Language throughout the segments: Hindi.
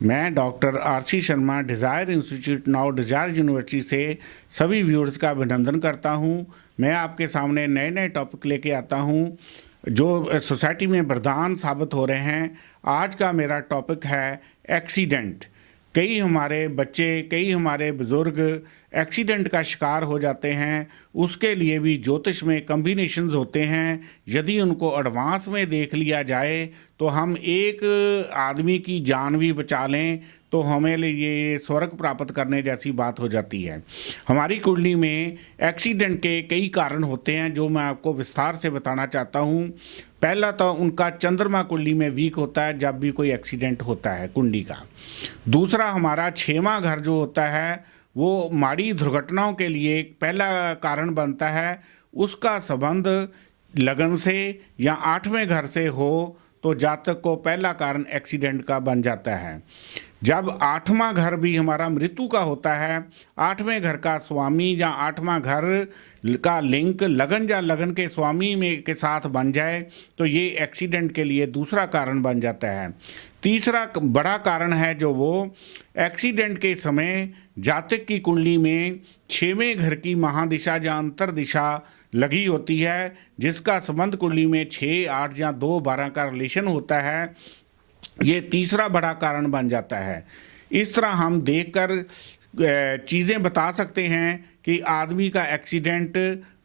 मैं doctor RC Sharma desire institute now desire university से सभी व्यूअर्स का अभिनंदन करता हूं। मैं आपके सामने नए नए टॉपिक लेके आता हूं जो सोसाइटी में वरदान साबित हो रहे हैं। आज का मेरा टॉपिक है एक्सीडेंट। कई हमारे बच्चे, कई हमारे बुज़ुर्ग एक्सीडेंट का शिकार हो जाते हैं। उसके लिए भी ज्योतिष में कम्बिनेशंस होते हैं। यदि उनको एडवांस में देख लिया जाए तो हम एक आदमी की जान भी बचा लें तो हमें ये स्वर्ग प्राप्त करने जैसी बात हो जाती है। हमारी कुंडली में एक्सीडेंट के कई कारण होते हैं जो मैं आपको विस्तार से बताना चाहता हूँ। पहला तो उनका चंद्रमा कुंडली में वीक होता है जब भी कोई एक्सीडेंट होता है कुंडली का। दूसरा, हमारा 6वां घर जो होता है वो माड़ी दुर्घटनाओं के लिए एक पहला कारण बनता है। उसका संबंध लगन से या 8वें घर से हो तो जातक को पहला कारण एक्सीडेंट का बन जाता है। जब 8वां घर भी हमारा मृत्यु का होता है, 8वें घर का स्वामी या 8वां घर का लिंक लगन या लगन के स्वामी में के साथ बन जाए तो ये एक्सीडेंट के लिए दूसरा कारण बन जाता है। तीसरा बड़ा कारण है जो वो एक्सीडेंट के समय जातक की कुंडली में 6वें घर की महादिशा या अंतर दिशा लगी होती है, जिसका संबंध कुंडली में 6, 8 या 2, 12 का रिलेशन होता है। ये तीसरा बड़ा कारण बन जाता है। इस तरह हम देखकर चीज़ें बता सकते हैं कि आदमी का एक्सीडेंट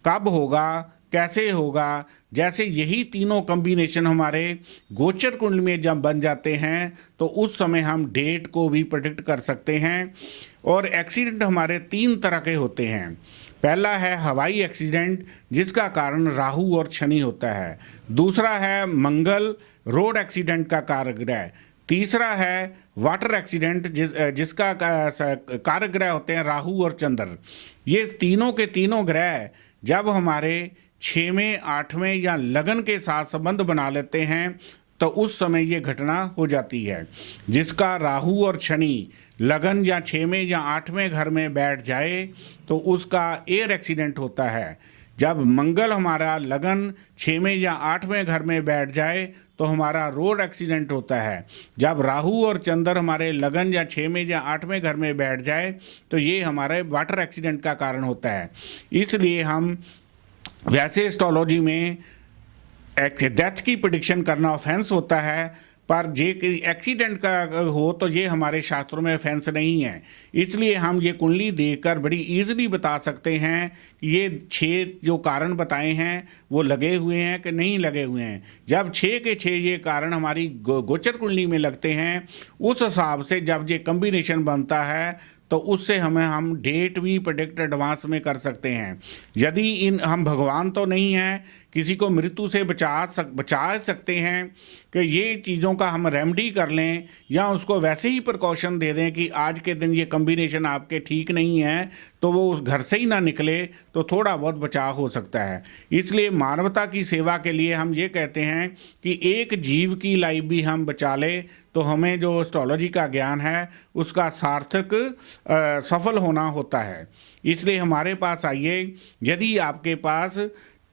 कब होगा, कैसे होगा। जैसे यही तीनों कॉम्बिनेशन हमारे गोचर कुंडली में जब बन जाते हैं तो उस समय हम डेट को भी प्रेडिक्ट कर सकते हैं। और एक्सीडेंट हमारे 3 तरह के होते हैं। पहला है हवाई एक्सीडेंट जिसका कारण राहु और शनि होता है। दूसरा है मंगल रोड एक्सीडेंट का कारक ग्रह। तीसरा है वाटर एक्सीडेंट जिसका कारक ग्रह होते हैं राहु और चंद्र। ये तीनों के तीनों ग्रह जब हमारे 6वें, 8वें या लगन के साथ संबंध बना लेते हैं तो उस समय ये घटना हो जाती है। जिसका राहु और शनि लगन या 6वें या 8वें घर में बैठ जाए तो उसका एयर एक्सीडेंट होता है। जब मंगल हमारा लगन 6वें या 8वें घर में बैठ जाए तो हमारा रोड एक्सीडेंट होता है। जब राहु और चंद्र हमारे लगन या 6वें या 8वें घर में बैठ जाए तो ये हमारे वाटर एक्सीडेंट का कारण होता है। इसलिए हम वैसे एस्ट्रोलॉजी में डेथ की प्रेडिक्शन करना ऑफेंस होता है, पर जे एक्सीडेंट का हो तो ये हमारे शास्त्रों में ऑफेंस नहीं है। इसलिए हम ये कुंडली देखकर बड़ी इजीली बता सकते हैं कि ये 6 जो कारण बताए हैं वो लगे हुए हैं कि नहीं लगे हुए हैं। जब 6 के 6 ये कारण हमारी गोचर कुंडली में लगते हैं, उस हिसाब से जब ये कम्बिनेशन बनता है तो उससे हम डेट भी प्रेडिक्ट एडवांस में कर सकते हैं। यदि हम भगवान तो नहीं हैं, किसी को मृत्यु से बचा सकते हैं कि ये चीज़ों का हम रेमेडी कर लें या उसको वैसे ही प्रिकॉशन दे दें कि आज के दिन ये कम्बिनेशन आपके ठीक नहीं है तो वो उस घर से ही ना निकले तो थोड़ा बहुत बचाव हो सकता है। इसलिए मानवता की सेवा के लिए हम ये कहते हैं कि एक जीव की लाइफ भी हम बचा ले तो हमें जो एस्ट्रोलॉजी का ज्ञान है उसका सार्थक सफल होना होता है। इसलिए हमारे पास आइए। यदि आपके पास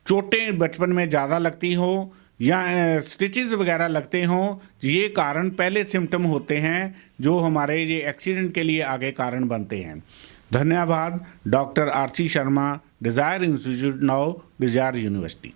चोटें बचपन में ज़्यादा लगती हो या स्टिचेस वगैरह लगते हों, ये कारण पहले सिम्टम होते हैं जो हमारे ये एक्सीडेंट के लिए आगे कारण बनते हैं। धन्यवाद। Doctor RC Sharma, desire institute now desire university.